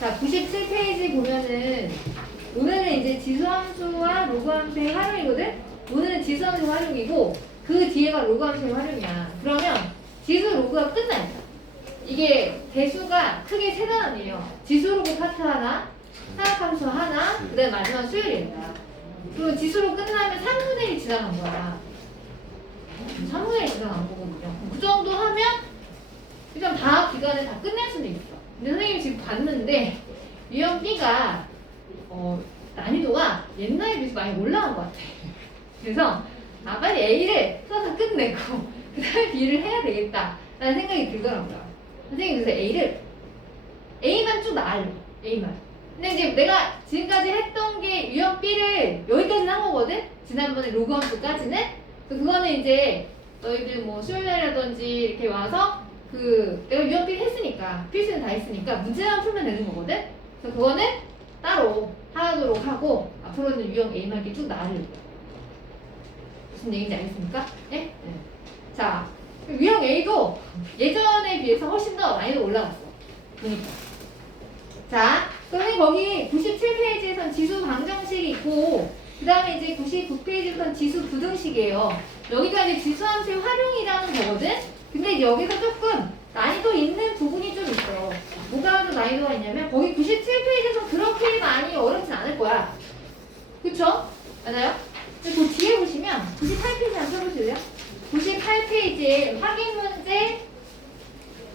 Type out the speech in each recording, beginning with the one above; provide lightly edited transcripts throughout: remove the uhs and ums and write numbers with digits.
자, 97페이지 보면은 오늘은 이제 지수함수와 로그함수의 활용이거든? 오늘은 지수함수 활용이고 그 뒤에가 로그함수의 활용이야. 그러면 지수 로그가 끝나요. 이게 대수가 크게 세 단원이에요. 지수 로그 파트 하나, 사각함수 하나, 그 다음에 마지막 수열이다. 그리고 지수로 끝나면 3분의 1 지나간 거야. 3분의 1 지나간 거거든요. 그 정도 하면 일단 방학 기간에 다 끝낼 수는 있어. 근데 선생님이 지금 봤는데 유형 B가 난이도가 옛날에 비해서 많이 올라간 것 같아. 그래서 빨리 A를 써서 끝내고 그 다음에 B를 해야 되겠다 라는 생각이 들더라고요. 선생님 그래서 A만 쭉 나와요. A만. 근데 이제 내가 지금까지 했던 게 유형 B를 여기까지는 한 거거든? 지난번에 로그함수까지는? 그거는 이제 너희들 뭐 수요일이라든지 이렇게 와서 내가 유형 B 했으니까 필수는 다 했으니까 문제만 풀면 되는 거거든? 그래서 그거는 따로 하도록 하고 앞으로는 유형 A만 이렇게 쭉 나가려고요. 무슨 얘기인지 알겠습니까? 네? 네. 자, 유형 A도 예전에 비해서 훨씬 더 난이도 올라갔어. 보니까. 자, 그러면 거기 97페이지에선 지수 방정식이 있고 그 다음에 이제 99페이지에선 지수 부등식이에요. 여기가 이제 지수함수의 활용이라는 거거든? 근데 이제 여기서 조금 난이도 있는 부분이 좀 있어. 뭐가 좀 난이도가 있냐면 거기 97페이지에서 그렇게 많이 어렵진 않을 거야. 그쵸? 맞아요? 근데 그 뒤에 보시면 98페이지 한번 써보실래요? 98페이지에 확인 문제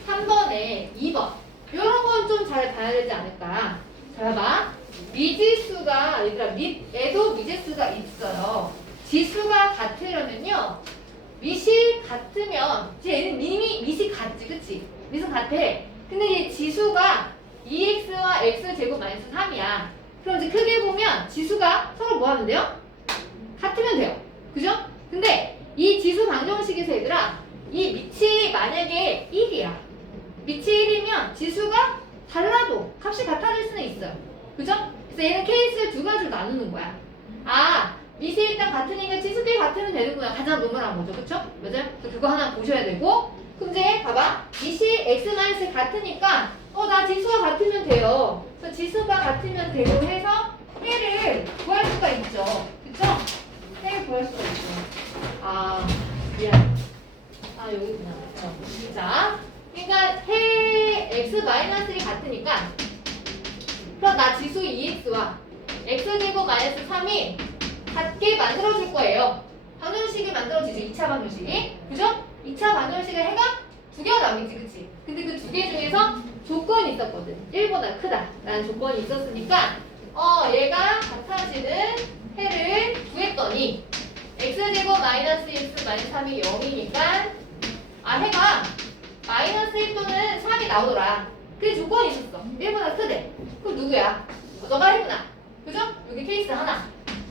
3번에 2번 이런 건 좀 잘 봐야 되지 않을까. 자, 봐봐. 미지수가 얘들아 밑에도 미지수가 있어요. 지수가 같으려면요. 밑이 같으면 얘는 밑이 같지, 그치? 밑은 같아. 근데 이제 지수가 2x와 x제곱 마이너스 3이야. 그럼 이제 크게 보면 지수가 서로 뭐 하면 돼요? 같으면 돼요. 그죠? 근데 이 지수 방정식에서 얘들아 이 밑이 만약에 1이야. 밑이 1이면 지수가 달라도 값이 같아질 수는 있어요. 그죠? 그래서 얘는 케이스를 두 가지로 나누는 거야. 밑이 일단 같으니까 지수끼리 같으면 되는구나. 가장 노멀한 거죠. 그쵸? 맞아요? 그래서 그거 하나 보셔야 되고 그럼 이제 봐봐. 밑이 x 같으니까 나 지수가 같으면 돼요. 그래서 지수가 같으면 되고 해서 해를 구할 수가 있죠. 그쵸? 해를 구할 수가 있죠. 미안. 여기구나. 자, 그러니까 해 x-1이 같으니까 그럼 나 지수 2x와 x제곱 마이너스 3이 같게 만들어줄 거예요. 방정식이 만들어지죠. 2차 방정식이. 그죠? 2차 방정식을 해가 두 개가 나오겠지. 그치? 근데 그 두 개 중에서 조건이 있었거든. 1보다 크다 라는 조건이 있었으니까 얘가 같아지는 해를 구했더니 x제곱 마이너스 1 마이너스 3이 0이니까 해가 마이너스 1 또는 3이 나오더라. 그 조건이 있었어. 1보다 크대. 그럼 누구야? 너가 해구나. 그죠? 여기 케이스 하나.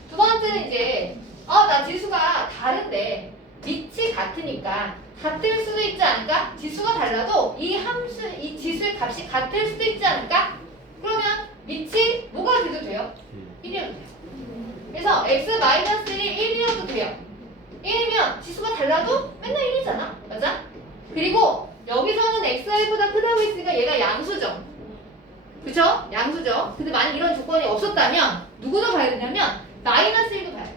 두 번째는 이제 나 지수가 다른데 밑이 같으니까 같을 수도 있지 않을까? 지수가 달라도 이 지수의 값이 같을 수도 있지 않을까? 그러면 밑이 뭐가 돼도 돼요? 1이어도 돼요. 그래서 x-1이 1이어도 돼요. 1이면 지수가 달라도 맨날 1이잖아. 맞아? 그리고 여기서는 xy보다 크다고 했으니까 얘가 양수죠. 그쵸? 양수죠. 근데 만약 이런 조건이 없었다면 누구도 봐야 되냐면 마이너스 1도 봐야 돼.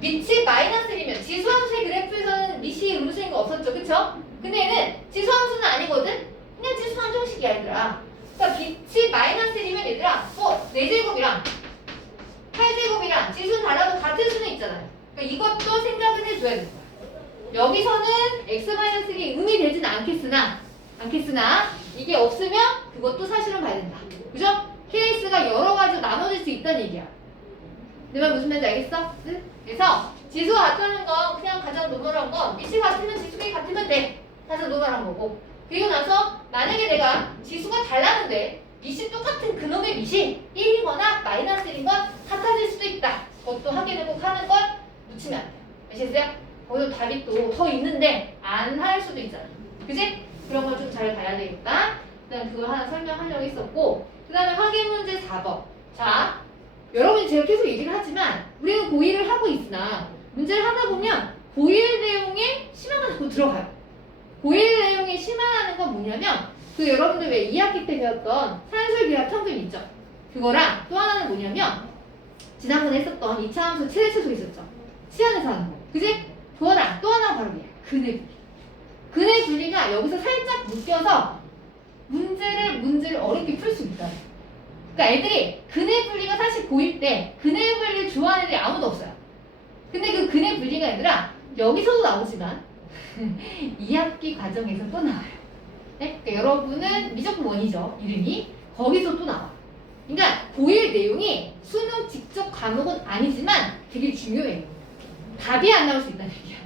밑이 마이너스 1이면 지수함수의 그래프에서는 밑이 음수인 거 없었죠. 그쵸? 근데 얘는 지수함수는 아니거든? 그냥 지수 방정식이야 얘들아. 그러니까 밑이 마이너스 1이면 얘들아 4제곱이랑 8제곱이랑 지수는 달라도 같을 수는 있잖아요. 그러니까 이것도 생각을 해줘야 된다. 여기서는 x-1이 음이 되진 않겠으나 이게 없으면 그것도 사실은 봐야 된다. 그죠? 케이스가 여러 가지로 나눠질 수 있다는 얘기야. 내 말 무슨 말인지 알겠어? 응? 그래서 지수가 같다는 건 그냥 가장 노멀한 건 밑이 같으면 지수끼리 같으면 돼. 가장 노멀한 거고. 그리고 나서 만약에 내가 지수가 달라는데 밑이 똑같은 그놈의 밑이 1이거나 마이너스 1인 건 같아질 수도 있다. 그것도 확인을 꼭 하는 걸 놓치면 안 돼요. 아시겠어요? 거기서 답이 또 더 있는데 안 할 수도 있잖아. 그지? 그런 걸 좀 잘 봐야 되겠다. 일단 그걸 하나 설명하려고 했었고 그 다음에 확인 문제 4번. 자, 여러분이 제가 계속 얘기를 하지만 우리는 고1을 하고 있으나 문제를 하다 보면 고1 내용에 심화가 자꾸 들어가요. 고1 내용에 심화하는 건 뭐냐면 여러분들 왜 2학기 때 배웠던 산술기하기 있죠. 그거랑 또 하나는 뭐냐면 지난번에 했었던 2차 함수 최대 최소 있었죠. 치환해서 하는 거. 그지? 그거랑 또 하나 바로 뭐야? 근의 분리. 근의 분리가 여기서 살짝 묶여서 문제를 어렵게 풀 수 있다. 그러니까 애들이 근의 분리가 사실 고1 때 근의 분리를 좋아하는 애들이 아무도 없어요. 근데 그 근의 분리가 얘들아 여기서도 나오지만 2학기 과정에서 또 나와요. 네? 그러니까 여러분은 미적분 원이죠. 이름이. 거기서 또 나와. 그러니까 고1 내용이 수능 직접 과목은 아니지만 되게 중요해요. 답이 안 나올 수 있다는 얘기야.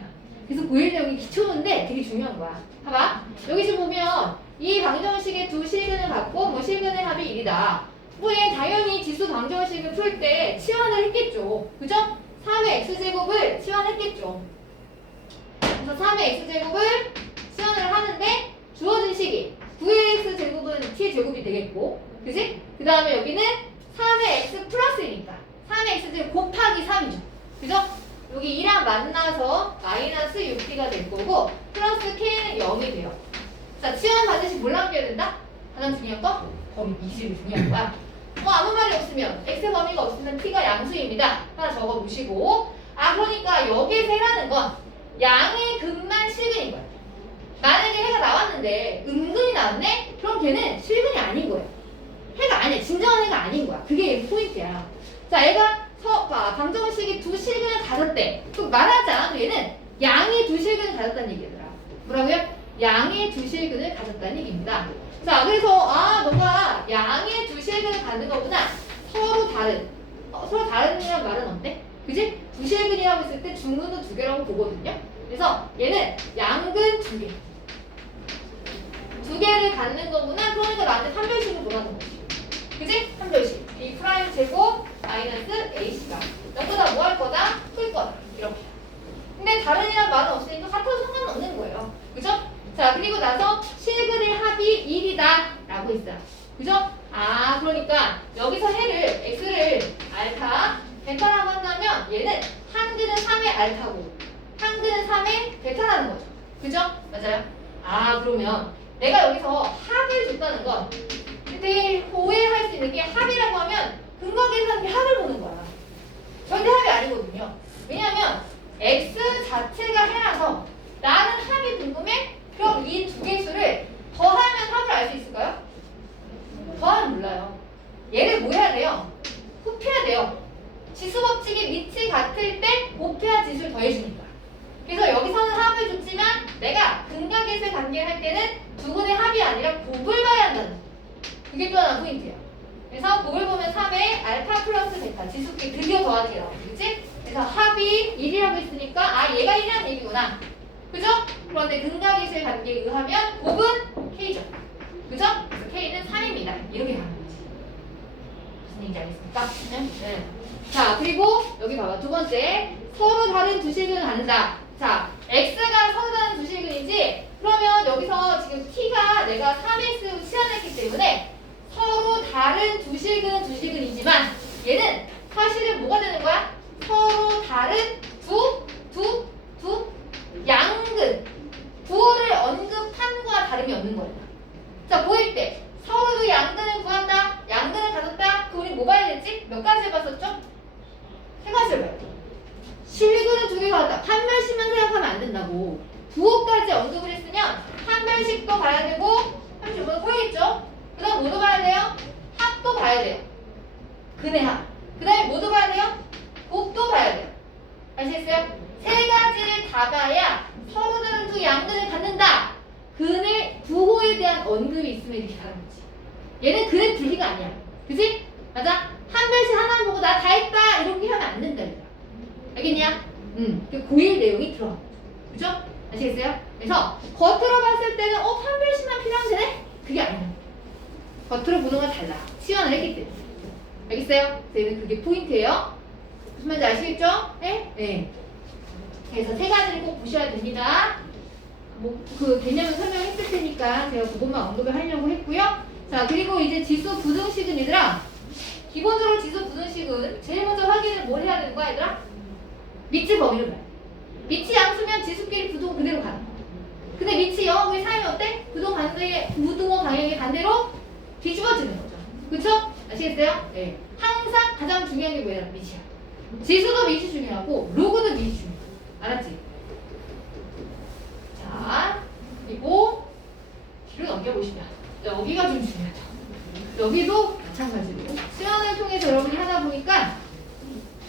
그래서 고1 내용이 기초인데 되게 중요한 거야. 봐봐. 여기 지금 보면 이 방정식의 두 실근을 갖고 뭐 실근의 합이 1이다. 뭐 얘 당연히 지수 방정식을 풀 때 치환을 했겠죠. 그죠? 3의 x제곱을 치환했겠죠. 그래서 3의 x제곱을 치환을 하는데 주어진 식이 9의 x제곱은 t제곱이 되겠고, 그지? 그 다음에 여기는 3의 x 플러스 1이니까 3의 x제곱 곱하기 3이죠. 그죠? 여기 2랑 만나서 마이너스 6t가 될 거고 플러스 k는 0이 돼요. 자, 치환 반드시 뭘 남겨야 된다? 가장 중요한 거? 범위 이식이 중요한 거야. 아무 말이 없으면 x 범위가 없으면 t가 양수입니다. 하나 적어보시고, 그러니까 여기에서 해라는 건 양의 근만 실근인 거야. 만약에 해가 나왔는데 은근히 나왔네? 그럼 걔는 실근이 아닌 거예요. 해가 아니야. 진정한 해가 아닌 거야. 그게 포인트야. 자, 얘가 방정식이 두 실근을 가졌대. 그럼 말하지 않아도 얘는 양의 두 실근을 가졌다는 얘기더라. 뭐라고요? 양의 두 실근을 가졌다는 얘기입니다. 자, 그래서 너가 양의 두 실근을 갖는 것보다 서로 다른 서로 다른이란 말은 어때? 그지? 두 실근이라고 했을 때 중근도 두 개라고 보거든요. 그래서 얘는 양근 두 개. 두 개를 갖는 거구나. 그러니까 나한테 판별식을 보라는 거지. 그지? 판별식. B 프라임 제곱 마이너스 AC가 너보다 뭐 할 거다? 풀 거다. 이렇게. 근데 다른이란 말은 없으니까 같아도 상관없는 거예요. 그죠? 자, 그리고 나서 실근의 합이 1이다 라고 했어요. 그죠? 그러니까 여기서 해를 x를 알파, 베타라고 한다면 얘는 한근은 3의 알파고 한근은 3의 베타라는 거죠. 그죠? 맞아요? 그러면 내가 여기서 합을 줬다는 건 되게 오해할 수 있는 게 합이라고 하면 근거 계산기 합을 보는 거야. 절대 합이 아니거든요. 왜냐면 x 자체가 해라서 나는 합이 궁금해? 그럼 이 두 개수를 더하면 합을 알 수 있을까요? 더하면 몰라요. 얘를 뭐 해야 돼요? 곱해야 돼요. 지수 법칙이 밑이 같을 때 곱해야 지수를 더해주니까. 그래서 여기서는 합을 줬지만 내가 근각에서 관계를 할 때는 두 분의 합이 아니라 곱을 봐야 한다는 거. 그게 또 하나 포인트예요. 그래서 곱을 보면 3의 알파 플러스 베타 지수끼리 드디어 더하는 게 나오죠. 그치? 그래서 합이 1이라고 했으니까 얘가 1이라는 얘기구나. 그죠? 그런데 근각에서의 관계에 의하면 곱은 K죠. 그죠? 그래서 K는 3입니다. 이렇게 가는 거지. 무슨 얘기인지 알겠습니까? 네. 자, 그리고 여기 봐봐. 두 번째. 서로 다른 두 실근을 갖는다. 자, X가 서로 다른 두 실근이지? 그러면 여기서 지금 T가 내가 3X로 치환했기 때문에 서로 다른 두 실근은 두 실근이지만 얘는 사실은 뭐가 되는 거야? 서로 다른 두 양근. 구호를 언급한 거와 다름이 없는 거예요. 자, 보일 때 서로도 양근을 구한다. 양근을 가졌다. 그 우리 뭐 봐야 되지? 몇 가지를 봤었죠? 세 가지를 봐야 돼. 실근을 두 개 가졌다. 판별식만 생각하면 안 된다고. 구호까지 언급을 했으면 판별식도 봐야 되고 35번 포함했죠? 그 다음 뭐도 봐야 돼요? 합도 봐야 돼요. 근의 합. 그 다음에 뭐도 봐야 돼요? 곱도 봐야 돼요. 아시겠어요? 세 가지를 다 봐야 서로 다른 두 양근을 갖는다. 근의 구호에 대한 언급이 있으면 이렇게 가는 거지. 얘는 근의 분리가 아니야. 그지? 맞아? 한 별씩 하나만 보고 나 다 했다 이렇게 하면 안 된다. 알겠냐? 고1 내용이 들어가. 그죠? 아시겠어요? 그래서 겉으로 봤을 때는 판별식만 필요하면 되네? 그게 아니야. 겉으로 보는 건 달라. 치환을 했기 때문에. 알겠어요? 그래서 얘는 그게 포인트예요. 무슨 말인지 아시겠죠? 네? 네. 그래서 세 가지를 꼭 보셔야 됩니다. 그 개념을 설명했을 테니까 제가 그것만 언급을 하려고 했고요. 자, 그리고 이제 지수 부등식은 얘들아, 기본적으로 지수 부등식은 제일 먼저 확인을 뭘 해야 되는 거야, 얘들아? 밑지 범위를 봐요. 밑이 양수면 지수끼리 부등호 그대로 가는 거야. 근데 밑이 0, 우리 사이면 어때? 부등호 방향이 반대로 뒤집어지는 거죠. 그쵸? 아시겠어요? 네. 항상 가장 중요한 게 뭐야? 밑이야. 지수도 밑이 중요하고 로그도 밑이 중요해. 알았지? 자, 그리고 뒤로 넘겨보시면 여기가 좀 중요하죠. 여기도 마찬가지로 수연을 통해서 여러분이 하다 보니까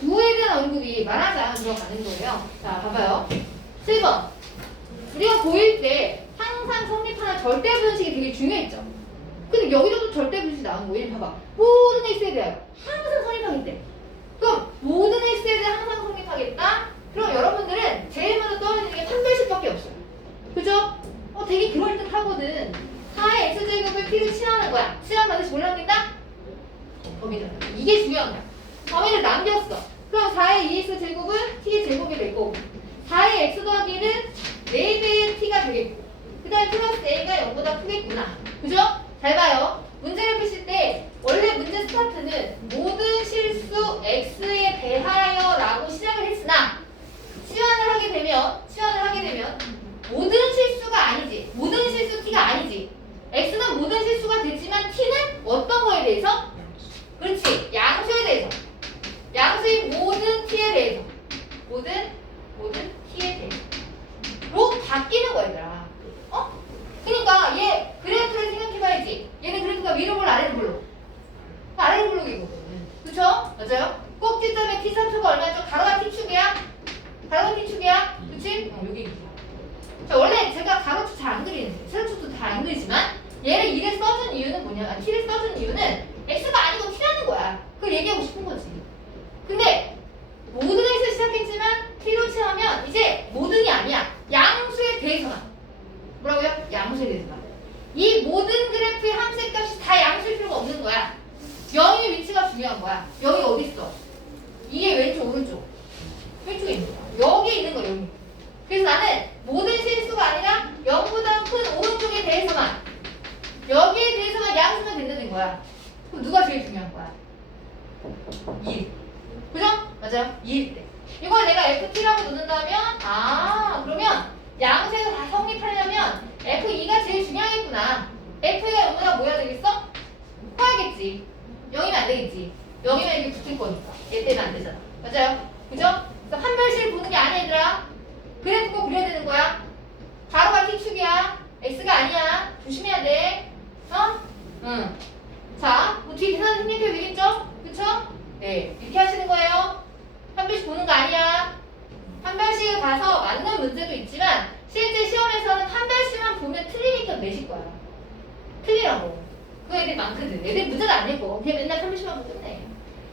부호에 대한 언급이 말하자면 들어가는 거예요. 자, 봐봐요. 7번. 우리가 고1 때 항상 성립하는 절대 분식이 되게 중요했죠. 근데 여기도 또 절대 분식 나온 거예요. 봐봐. 모든 x에 대하여 항상 성립하겠대. 그럼 모든 x에 대해 항상 성립하겠다? 그럼 여러분들은 제일 먼저 떠올리는 게 판별식밖에 없어요. 그죠? 되게 그럴듯하거든. 4의 x제곱을 t로 칠하는 거야. 칠하면 반드시 뭘 남긴다? 범위잖아. 이게 중요한 거야. 범위를 남겼어. 그럼 4의 2x제곱은 t의 제곱이 될 거고 4의 x 더하기는 4배의 t가 되겠고 그 다음에 플러스 a가 0보다 크겠구나. 그죠? 잘 봐요. 문제를 푸실 때 원래 문제 스타트는 모든 실수 x에 대하여 라고 시작을 했으나 치환을 하게 되면 모든 실수가 아니지. 모든 실수 t가 아니지. x는 모든 실수가 되지만 t는 어떤 거에 대해서? 그렇지. 양수에 대해서. 양수인 모든 t에 대해서. 모든 t에 대해서. 로 바뀌는 거야, 얘들아. 그러니까 얘 그래프를 생각해봐야지. 얘는 그래프가 위로 볼로 아래로 볼로. 아래로 볼록이거든. 그쵸? 맞아요? 꼭지점의 t사표가 얼마죠? 가로가 t축이야? 가로가 t축이야? 그치? 여기. 자, 원래 제가 가로축 잘 안 그리는데 세로축도 잘 안 그리지만 얘를 1에 써준 이유는 뭐냐? t를 써준 이유는 x가 아니고 t라는 거야. 그걸 얘기하고 싶은 거지. 근데 모든 x를 시작했지만 t로 칠하면 이제 모든이 아니야. 양수에 대해서만. 뭐라고요? 양수에 대해서만. 이 모든 그래프의 함수의 값이 다 양수일 필요가 없는 거야. 0의 위치가 중요한 거야. 0이 어디 있어? 이게 왼쪽 오른쪽. 왼쪽에 있는 거야. 여기에 있는 거야. 여기. 그래서 나는 모든 실수가 아니라 0보다 큰 오른쪽에 대해서만 여기에 대해서만 양수면 된다는 거야. 그럼 누가 제일 중요한 거야? 2. 그죠? 맞아요? 2일 때. 이걸 내가 FT라고 놓는다면 그러면 양수에서 다 성립하려면 F2가 제일 중요하겠구나. F가 0보다 뭐야 되겠어? 커야겠지. 0이면 안 되겠지. 0이면 이게 붙을 거니까. 얘 때문에 안 되잖아. 맞아요? 그죠? 그래서 판별식을 보는 게 아니야, 얘들아. 그래프 꼭 그려야 되는 거야. 가로가 t축이야. x가 아니야. 조심해야 돼. 응. 자, 뭐 뒤에 계산 생략해도 되겠죠? 그쵸? 네. 이렇게 하시는 거예요. 판별식 보는 거 아니야. 판별식을 봐서 맞는 문제도 있지만 실제 시험에서는 판별식만 보면 틀리니까 내실 거야. 틀리라고. 그 애들 많거든. 애들 문제도 안 내고 그냥 맨날 판별식만 보면 끝내.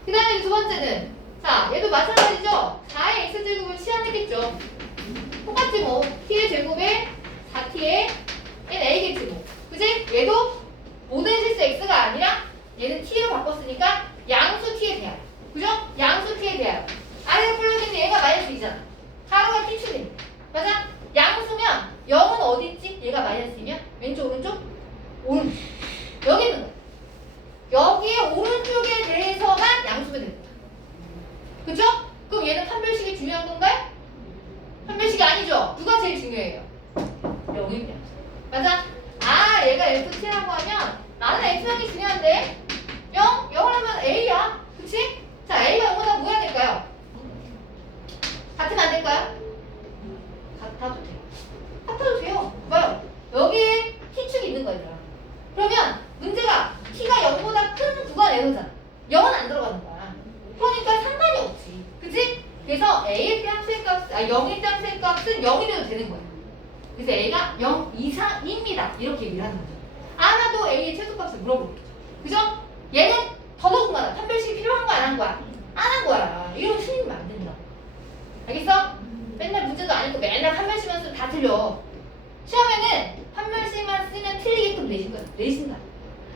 그 다음에 두 번째는 자, 얘도 마찬가지죠. 4의 x제곱을 치환했겠죠. 똑같지 뭐. t의 제곱에 4t에 얘는 a겠지 뭐. 그지? 얘도 모든 실수 x가 아니라 얘는 t로 바꿨으니까 양수 t에 대하여. 그죠? 양수 t에 대하여. 아래로 불러있는데 얘가 마이너스 2잖아. 가로가 t축이네. 맞아? 양수면 0은 어디 있지? 얘가 마이너스 2면 왼쪽 오른쪽? 오른쪽. 여기 있는 거야. 여기에 오른쪽에 대해서만 양수면 되는 거야. 그죠? 그럼 얘는 판별식이 중요한 건가요? 판별식이 아니죠? 누가 제일 중요해요? 0입니다. 맞아? 얘가 FT라고 하면 나는 X형이 중요한데 0? 0을 하면 A야. 그치? 자, A가 0보다 뭐 해야 될까요? 같으면 안 될까요? 같아도 돼요. 같아도 돼요. 봐요. 여기에 T축이 있는 거야. 그러면 문제가 T가 0보다 큰 구간에서잖아. 0은 안 들어가는 거야. 그러니까 상관이 없지. 그치? 그래서 A일 때 함수의 값, 0일 때 함수의 값은 0이 돼도 되는 거야. 그래서 A가 0 이상입니다. 이렇게 얘기를 하는 거죠. 아마도 A의 최소값을 물어보겠죠. 그죠? 얘는 더더군다나 판별식이 필요한 거 안 한 거야? 안 한 거야. 이러면 틀리면 안 된다. 알겠어? 맨날 문제도 아니고 맨날 판별식만 쓰면 다 틀려. 시험에는 판별식만 쓰면 틀리게끔 내신 거야. 내신다.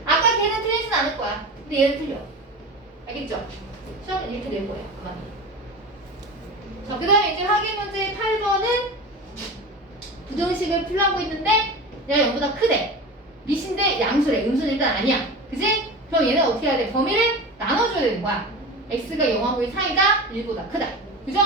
아까 걔는 틀리진 않을 거야. 근데 얘는 틀려. 알겠죠? 시험에는 이렇게 낼 거예요. 아마. 자, 그 다음에 이제 확인 문제 8번은 부등식을 풀하고 있는데 얘가 0보다 크대. 밑인데 양수래. 음수는 일단 아니야. 그지? 그럼 얘는 어떻게 해야 돼? 범위를 나눠줘야 되는 거야. x가 0하고 사이다 1보다 크다. 그죠?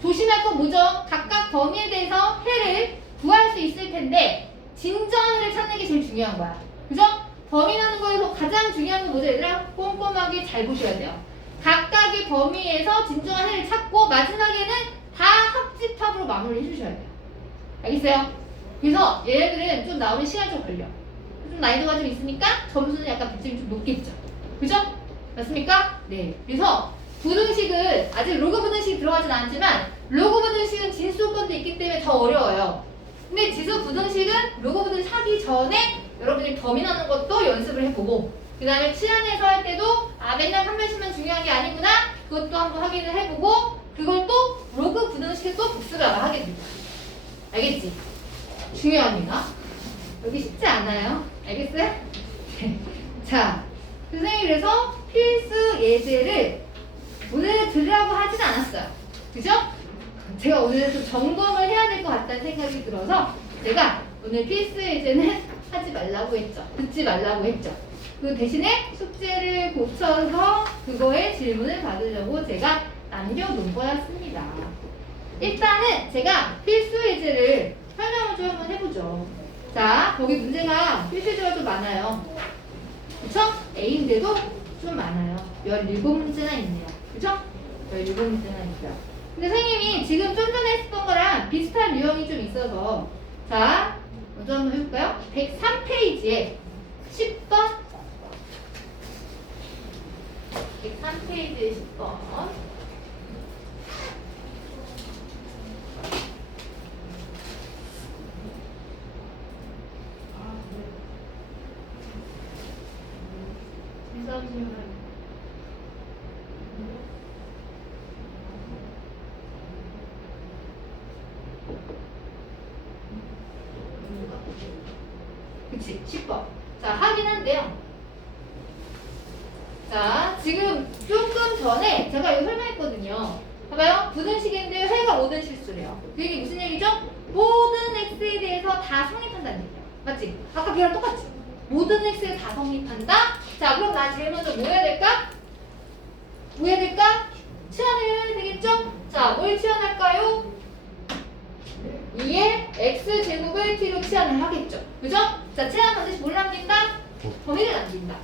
조심할 건 뭐죠? 각각 범위에 대해서 해를 구할 수 있을 텐데 진전을 찾는 게 제일 중요한 거야. 그죠? 범위 나는 거에서 가장 중요한 건 뭐죠? 얘들아? 꼼꼼 꼼꼼하게 잘 보셔야 돼요. 각각의 범위에서 진중한 해를 찾고 마지막에는 다 합집합으로 마무리 해주셔야 돼요. 알겠어요? 그래서 얘네들은 좀 나오는 시간이 좀 걸려. 좀 난이도가 좀 있으니까 점수는 약간 배점이 좀 높겠죠. 그죠? 맞습니까? 네. 그래서 부등식은 아직 로그 부등식이 들어가진 않지만 로그 부등식은 진수권도 있기 때문에 더 어려워요. 근데 지수 부등식은 로그 부등식 하기 전에 여러분들이 범위 나는 것도 연습을 해보고 그 다음에 치안에서 할 때도 맨날 한 번씩만 중요한 게 아니구나 그것도 한번 확인을 해보고 그걸 또 로그 부등식에 또 복습을 하게 됩니다. 알겠지? 중요합니다. 여기 쉽지 않아요. 알겠어요? 자, 선생님이 그래서 필수 예제를 오늘 들으라고 하진 않았어요. 그죠? 제가 오늘 좀 점검을 해야 될 것 같다는 생각이 들어서 제가 오늘 필수 예제는 하지 말라고 했죠. 듣지 말라고 했죠. 그 대신에 숙제를 고쳐서 그거에 질문을 받으려고 제가 남겨놓은 거였습니다. 일단은 제가 필수 예제를 설명을 좀 한번 해보죠. 자, 거기 문제가 필수 예제가 좀 많아요. 그쵸? A인데도 좀 많아요. 17문제나 있네요. 그죠? 17문제나 있어요. 근데 선생님이 지금 좀 전에 했었던 거랑 비슷한 유형이 좀 있어서 자, 먼저 한번 해볼까요? 103페이지에 10번 103페이지에 10번 그치 10번 자 하긴 한데요. 자 지금 조금 전에 제가 이거 설명했거든요. 봐봐요. 부등식인데 회가 모든 실수래요. 그 얘기 무슨 얘기죠? 모든 x에 대해서 다 성립한다는 얘기야. 맞지? 아까 걔랑 똑같지? 모든 x에 다 성립한다? 자 그럼 나 제일 먼저 뭐 해야 될까? 뭐 해야 될까? 치환을 해야 되겠죠? 자 뭘 치환할까요? 2의 x제곱을 t로 치환을 하겠죠. 그죠? 자 치환 반드시 뭘 남긴다? 범위를 남긴다.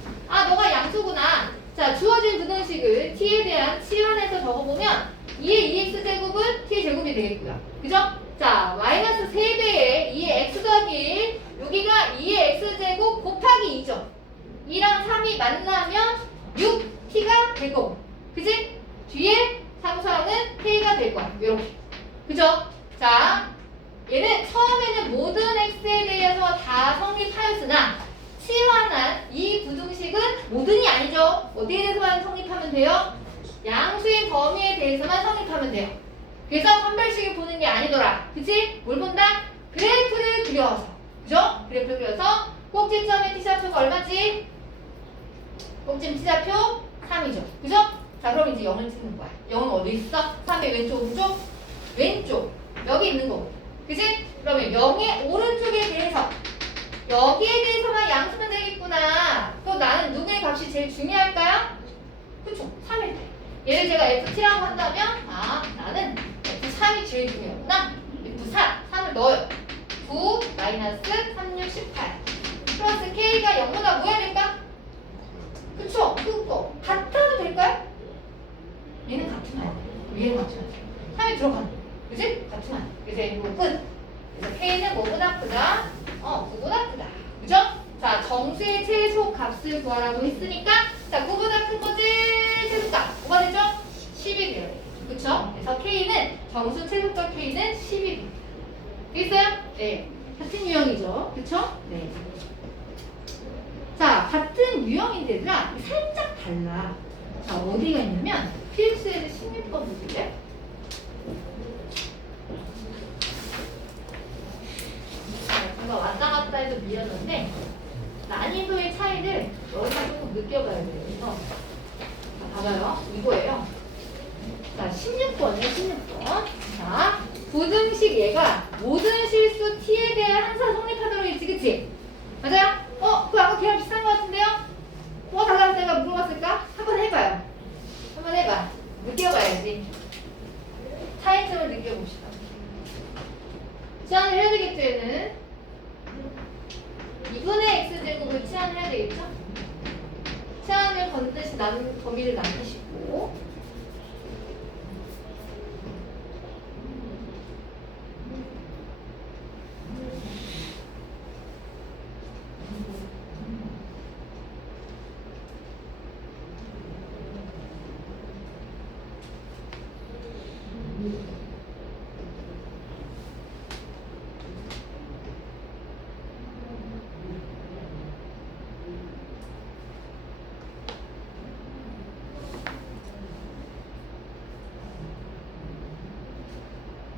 너가 양수구나. 자 주어진 부등식을 t에 대한 치환해서 적어보면 2의 2x제곱은 t제곱이 되겠고요. 그죠? 자 마이너스 3배의 2의 x 더하기 1 여기가 2의 x제곱 곱하기 2죠. 2랑 3이 만나면 6t가 될 거고 그지? 뒤에 상수항은 k가 될 거야. 이렇게 그죠? 자 얘는 처음에는 모든 x에 대해서 다 성립하였으나 치환한 이 부등식은 모든이 아니죠. 어디에 대해서만 성립하면 돼요? 양수의 범위에 대해서만 성립하면 돼요. 그래서 판별식을 보는 게 아니더라. 그치? 뭘 본다? 그래프를 그려서 그죠? 그래프를 그려서 꼭지점의 t좌표가 얼마지? 꼭지점 t좌표 3이죠. 그죠? 자 그럼 이제 0을 찍는 거야. 0은 어디 있어? 3의 왼쪽 오른쪽? 왼쪽 여기 있는 거고 그치? 그러면 0의 오른쪽에 대해서 여기에 대해서만 양수면 되겠구나. 그럼 나는 누구의 값이 제일 중요할까요? 그쵸? 3일 때 얘를 제가 F7라고 한다면 나는 F3이 제일 중요하구나. F4, 3을 넣어요. 9, 마이너스 3, 6, 18 플러스 K가 0보다 뭐 해야 될까? 그쵸? 그거 같아도 될까요? 얘는 같으면 안 돼. 얘는 같으면 안 돼. 3이 들어가는 거 그치? 같으면 안 돼. 그래서 이거 끝. 그래서 K는 뭐보다 크다? 9보다 크다. 그죠? 자, 정수의 최소 값을 구하라고 했으니까 자, 9보다 큰 거지? 최소값. 뭐가 되죠? 10이 돼요. 그쵸? 그래서 K는 정수 최소값 K는 10이 됩니다. 되겠어요? 네. 같은 유형이죠. 그쵸? 네. 자, 같은 유형인데도라 살짝 달라. 자, 어디가 있냐면 필수에서 16번 보실래요? 제가 왔다 갔다 해서 미안한데 난이도의 차이를 여기서 조금 느껴봐야 돼요. 그래서 봐봐요. 이거예요. 자, 16번이에요. 16번. 자, 부등식 얘가 모든 실수 t에 대한 항상 성립하도록 했지. 그치? 맞아요? 그 아까 걔랑 비슷한 것 같은데요? 뭐가 달라서 내가 물어봤을까? 한번 해봐요. 한번 해봐. 느껴봐야지. 차이점을 느껴봅시다. 치환을 해야 되겠죠, 얘는? 2분의 x제곱을 치환을 해야 되겠죠? 치환을 건드시 같이 범위를 남기시고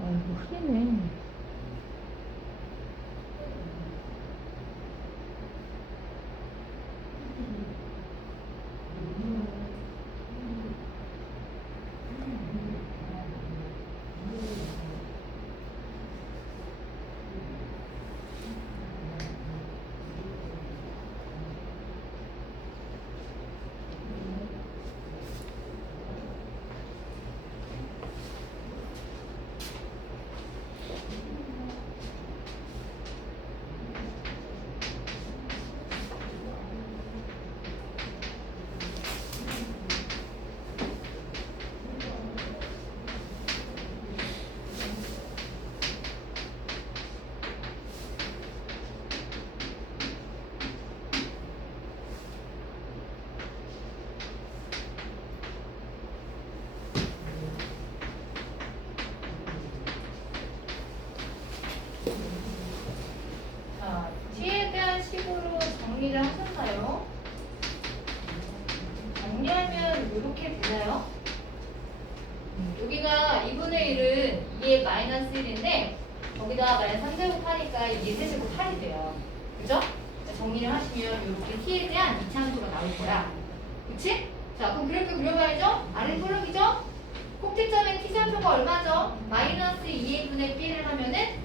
아이고 흐리네. 자, t에 대한 식으로 정리를 하셨나요? 정리하면 이렇게 되나요? 여기가 2분의 1은 2의 마이너스 1인데 거기다 마이너스 3제곱 하니까 이게 3제곱 8이 돼요. 그죠? 정리를 하시면 이렇게 t에 대한 이차함수가 나올 거야. 그치? 자, 그럼 그래프 그려봐야죠? 아래 꼴록이죠? 꼭지점의 t좌표가 얼마죠? 마이너스 2의 분의 b를 하면은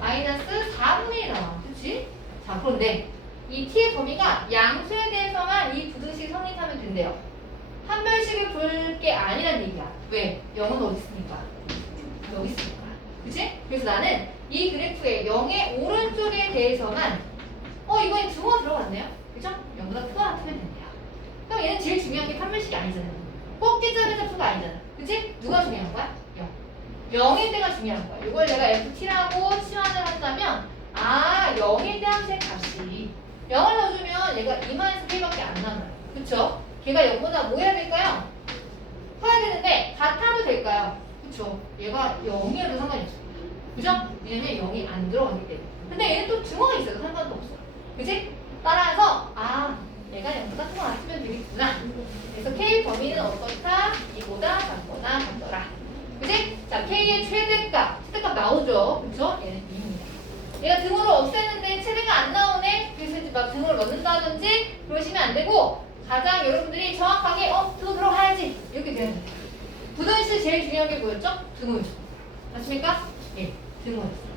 마이너스 4분의 1 나와. 그치? 자, 그런데 이 t의 범위가 양수에 대해서만 이 부등식이 성립하면 된대요. 한별식을 볼 게 아니란 얘기야. 왜? 0은 어디 있습니까? 여기 있으니까. 그치? 그래서 나는 이 그래프의 0의 오른쪽에 대해서만 이번엔 중어 들어갔네요. 그죠? 0보다 크거나 같으면 된대요. 그럼 얘는 제일 중요한 게 판별식이 아니잖아. 꼭지점의 좌표가 아니잖아. 그치? 누가 중요한 거야? 0. 0일 때가 중요한 거야. 이걸 내가 ft라고 치환을 한다면 0일 때 함수의 값이 0을 넣어주면 얘가 2-k밖에 안 남아요. 그쵸? 걔가 0보다 뭐 해야 될까요? 커야 되는데 같아도 될까요? 그쵸? 얘가 0이어도 상관이 없습니다. 그죠? 왜냐면 0이 안 들어가기 때문에. 근데 얘는 또 증어가 있어도 상관도 없어. 그치? 따라서 얘가 0보다 크거나 같으면 되겠구나. 그래서 K 범위는 어떻다? 이보다 작거나 같더라. 그치? 자, K의 최대값 나오죠? 그쵸? 얘는 2입니다. 얘가 등호를 없애는데 최대가 안 나오네? 그래서 이제 막 등호를 넣는다든지 그러시면 안 되고 가장 여러분들이 정확하게 등호 들어가야지 이렇게 되는 거예요. 부등식 제일 중요한 게 뭐였죠? 등호였죠. 맞습니까? 예, 등호였어요.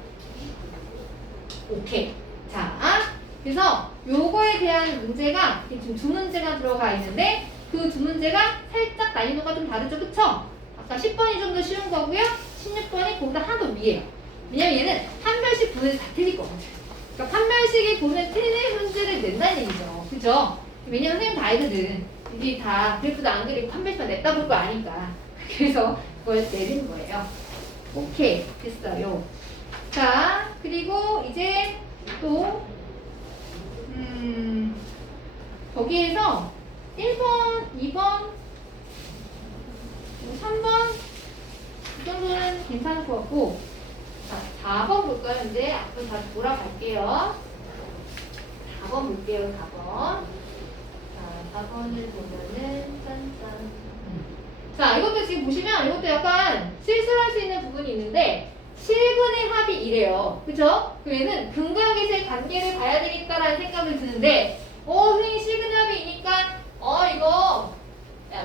오케이. 자, 그래서 요거에 대한 문제가 지금 두 문제가 들어가 있는데 그 두 문제가 살짝 난이도가 좀 다르죠? 그쵸? 아까 10번이 좀 더 쉬운 거고요. 16번이 그보다 하나도 위에요. 왜냐면 얘는 판별식 보면 다 틀릴 거거든. 그러니까 판별식이 보면 틀린 문제를 낸다는 얘기죠. 그죠? 왜냐면 선생님 다 알거든. 이게 다 그래프도 안 그리고 판별식만 냈다 볼 거 아니까. 그래서 그걸 내린 거예요. 오케이. 됐어요. 자, 그리고 이제 또 거기에서 1번, 2번, 3번 이 정도는 괜찮을 것 같고 자, 4번 볼까요? 이제 앞으로 다시 돌아갈게요. 4번 볼게요. 4번. 자, 4번을 보면은 짠짠. 자, 이것도 지금 보시면 이것도 약간 실수할 수 있는 부분이 있는데 실근의 합이 이래요. 그죠? 그러면은 근거역에서의 관계를 봐야 되겠다라는 생각을 드는데 선생님 실근의 합이니까 이거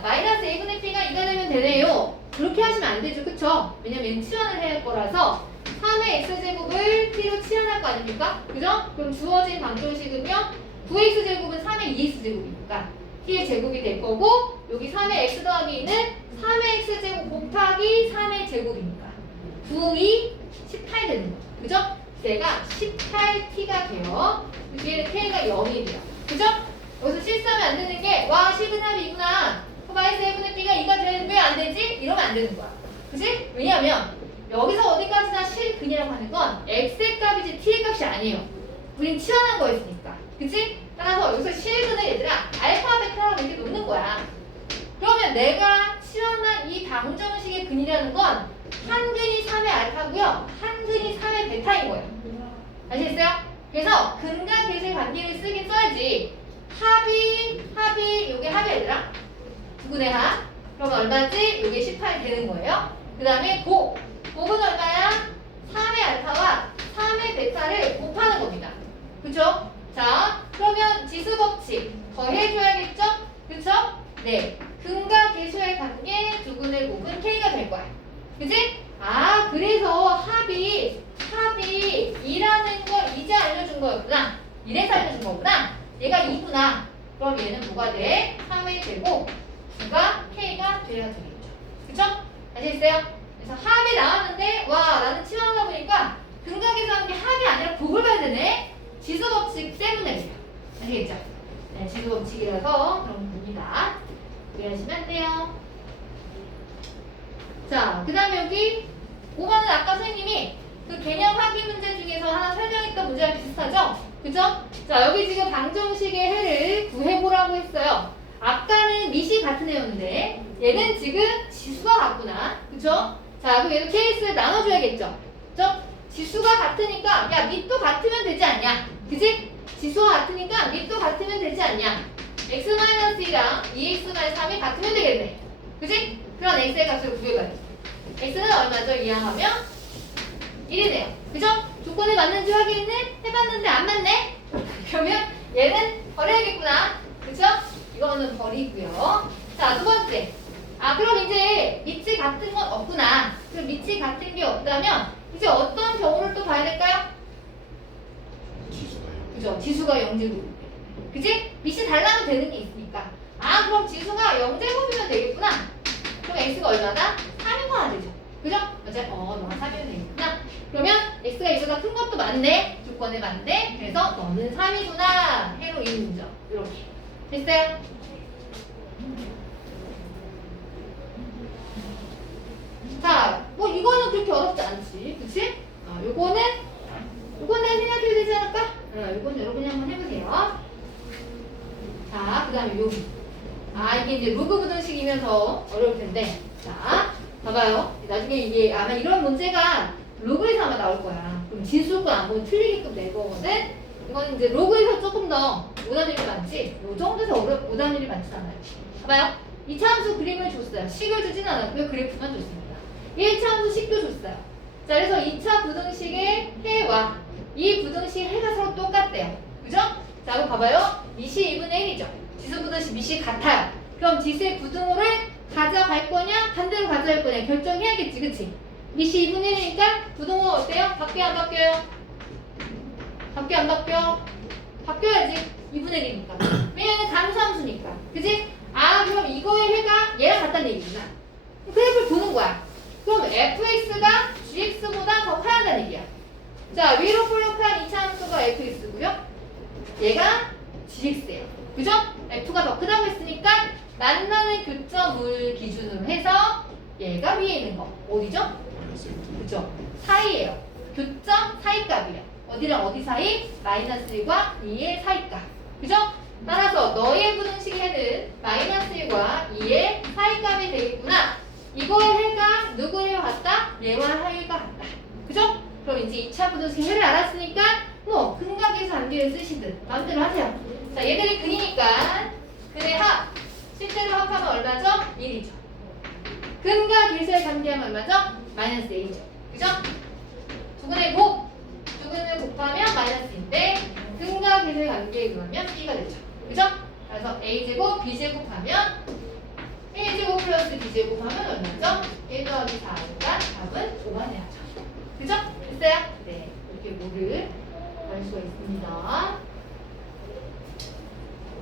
마이너스 a분의 b가 2가 되면 되네요. 그렇게 하시면 안 되죠. 그쵸? 왜냐면 치환을 해야 할 거라서 3의 x제곱을 t로 치환할 거 아닙니까? 그죠? 그럼 주어진 방정식은요 9x제곱은 3의 2x제곱이니까 t의 제곱이 될 거고 여기 3의 x 더하기 2는 3의 x제곱 곱하기 3의 제곱이니까 9, 2, 18 되는 거죠. 그죠? 얘가 18t가 돼요. 뒤에는 k가 0이 돼요. 그죠? 여기서 실수하면 안 되는 게, 와, 시그널이구나. 그럼 Y세분의 B가 2가 되는데 왜 안 되지? 이러면 안 되는 거야. 그치? 왜냐하면, 여기서 어디까지나 실근이라고 하는 건 X의 값이지 T의 값이 아니에요. 우린 치환한 거였으니까. 그치? 따라서 여기서 실근을 얘들아, 알파, 베타라고 이렇게 놓는 거야. 그러면 내가 치환한 이 방정식의 근이라는 건 한 근이 3의 알파고요. 한 근이 3의 베타인 거예요. 아시겠어요? 그래서 근과 계수의 관계를 쓰긴 써야지. 요게 합이 얘들아. 9분의 합. 그러면 얼마지? 요게 18 되는 거예요. 그 다음에 곱은 얼마야? 3의 알파와 3의 베타를 곱하는 겁니다. 그쵸? 자, 그러면 지수법칙 더해줘야겠죠? 그쵸? 네. 근과 계수의 관계 2분의 곱은 K가 될 거야. 그치? 아, 그래서 합이 2라는 걸 이제 알려준 거였구나. 이래서 알려준 거구나. 얘가 2구나. 그럼 얘는 뭐가 돼? 3의 제곱 9가 K가 돼야 되겠죠. 그쵸? 아시겠어요? 그래서 합이 나왔는데, 와, 나는 치환하다 보니까 근과 계수하는 게 합이 아니라 곱을 봐야 되네. 지수법칙 때문에 그래요. 아시겠죠? 네, 지수법칙이라서 그런 겁니다. 이해하시면 안 돼요. 자, 그 다음에 여기 5번은 아까 선생님이 그 개념 확인 문제 중에서 하나 설명했던 문제랑 비슷하죠? 그죠? 자, 여기 지금 방정식의 해를 구해보라고 했어요. 아까는 밑이 같은 애였는데 얘는 지금 지수가 같구나. 그죠? 자, 그럼 얘도 케이스를 나눠줘야겠죠? 그죠? 지수가 같으니까 야, 밑도 같으면 되지 않냐? 그지? 지수가 같으니까 밑도 같으면 되지 않냐? x-2랑 2x-3이 같으면 되겠네. 그지? 그런 x의 값을 구해봐야지. x는 얼마죠? 이항하면 1이네요. 그죠? 조건에 맞는지 확인을 해봤는데 안 맞네? 그러면 얘는 버려야겠구나. 그죠? 이거는 버리고요. 자, 두 번째. 아, 그럼 이제 밑이 같은 건 없구나. 그럼 밑이 같은 게 없다면 이제 어떤 경우를 또 봐야 될까요? 그죠? 지수가 0제곱. 그지? 밑이 달라면 되는 게 있으니까. 아, 그럼 지수가 0제곱이면 되겠구나. 그럼 x가 얼마다? 3인 거 하나 되죠. 그죠? 맞아요? 너가 3이면 되겠구나. 그러면 x가 이보다 큰 것도 맞네. 조건에 맞네. 그래서 너는 3이구나. 해로 있는 점. 이렇게. 됐어요? 자, 뭐 이거는 그렇게 어렵지 않지. 그치? 요거는 생각해도 되지 않을까? 요건 여러분이 한번 해보세요. 자, 그 다음에 여기. 이게 이제 로그 부등식이면 더 어려울 텐데. 자, 봐봐요. 나중에 이게 아마 이런 문제가 로그에서 아마 나올 거야. 그럼 지수가 안 보면 틀리게끔 낼 거거든? 이건 이제 로그에서 조금 더 오답률이 많지? 이 정도에서 오답률이 많지 않아요. 봐봐요. 2차 함수 그림을 줬어요. 식을 주진 않았고요. 그래프만 줬습니다. 1차 함수 식도 줬어요. 자, 그래서 2차 부등식의 해와 이 부등식 해가 서로 똑같대요. 그죠? 자, 그럼 봐봐요. 밑이 2분의 1이죠. 지수 부등식 밑이 같아요. 그럼 지수의 부등호를 가져갈 거냐? 반대로 가져갈 거냐? 결정해야겠지. 그치? 밑이 2분의 1이니까 부등호 어때요? 바뀌어 안 바뀌어요? 바뀌어 안 바뀌어? 바뀌어야지. 2분의 1이니까. 왜냐면 감수함수니까. 그치? 그럼 이거의 해가 얘랑 같다는 얘기구나. 그래프를 보는 거야. 그럼 fx가 gx보다 더 커야한다는 얘기야. 자, 위로 볼록한 2차 함수가 fx고요. 얘가 gx예요. 그죠? f가 더 크다고 했으니까 만나는 교점을 기준으로 해서 얘가 위에 있는 거. 어디죠? 그죠? 사이예요. 교점 사이값이에요. 어디랑 어디 사이? 마이너스 1과 2의 사이값. 그죠? 따라서 너의 부등식 해는 마이너스 1과 2의 사이값이 되겠구나. 이거의 해가 누구의 해와 같다? 얘와 해가 같다. 그죠? 그럼 이제 2차 부등식 해를 알았으니까 뭐 근과 계수 관계를 쓰시든 마음대로 하세요. 자, 얘들이 근이니까 근의 합. 실제로 합하면 얼마죠? 1이죠. 근과 계수의 관계하면 얼마죠? 마이너스 1이죠. 그죠? 2분의 곱. 2분의 곱하면 마이너스인데 근과 계수의 관계에 그러면 b가 되죠. 그죠? 그래서 a제곱 b제곱 하면 a제곱 플러스 b제곱 하면 얼마죠? 1 더하기 4니까 답은 5가 돼야죠. 그죠? 됐어요? 네. 이렇게 뭐를 알 수가 있습니다.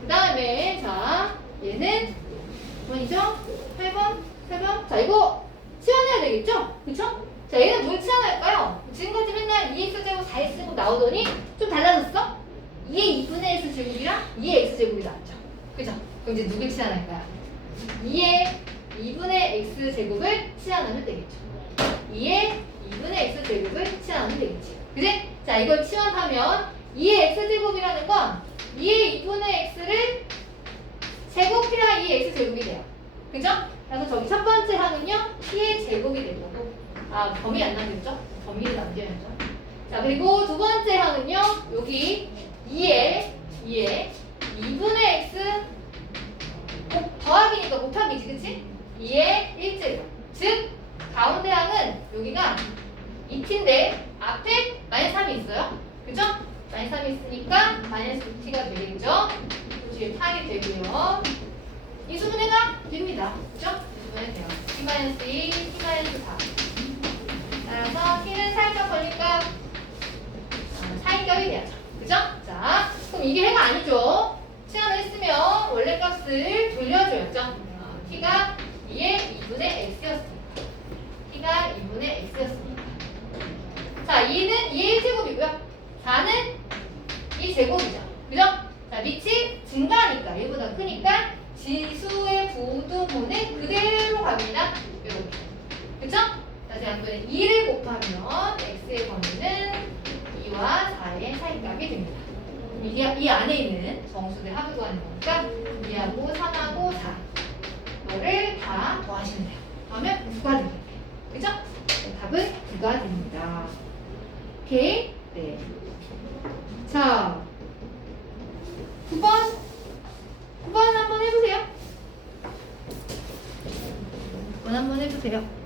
그 다음에 자 얘는 9번이죠? 8번? 8번? 자 이거 치환해야 되겠죠? 그쵸? 자 얘는 뭘 치환할까요? 지금까지 맨날 2x제곱 4x제곱 나오더니 좀 달라졌어? 2의 2분의 x 제곱이랑 2의 x 제곱이 나왔죠. 그죠? 그럼 이제 누굴 치환할까요? 2의 2분의 x 제곱을 치환하면 되겠죠. 2의 2분의 x 제곱을 치환하면 되겠지. 그지? 자, 이걸 치환하면 2의 x 제곱이라는 건 2의 2분의 x를 제곱이랑 2의 x 제곱이 돼요. 그죠? 그래서 저기 첫 번째 항은요, t의 제곱이 될 거고, 아, 범위 안 남겼죠? 범위를 남겨야죠. 자, 그리고 두 번째 항은요, 여기 2의 2분의 x 더하기니까 곱하기지, 그치? 2의 1제곱. 즉, 가운데 항은 여기가 2t인데 앞에 마이너스 3이 있어요. 그죠? 마이너스 3이 있으니까 마이너스 2t가 되겠죠? 뒤에 파악이 되고요. 인수분해가 됩니다. 그죠? 인수분해 돼요. t-2, t-4. 따라서 t는 살짝 걸릴까? 사인격이 돼야죠. 그죠? 자, 그럼 이게 해가 아니죠. 치환을 했으면 원래 값을 돌려줘야죠. t가 2의 2분의 x였으니까. t가 2분의 x였으니까. 자, 2는 2의 1제곱이고요. 4는 2제곱이죠. 그죠? 자, 밑이 증가하니까, 1보다 크니까 지수의 부등호는 그대로 갑니다. 이렇게. 그죠? 자, 제가 2를 곱하면 x의 범위는 2와 4의 사이값이 됩니다. 이 안에 있는 정수들 합을 구하는 거니까 2하고 3하고 4 이거를 다 더하시면 돼요. 그러면 9가 됩니다. 그죠? 네, 답은 9가 됩니다. 오케이? 네. 자, 9번 한번 해보세요. 9번 한번 해보세요.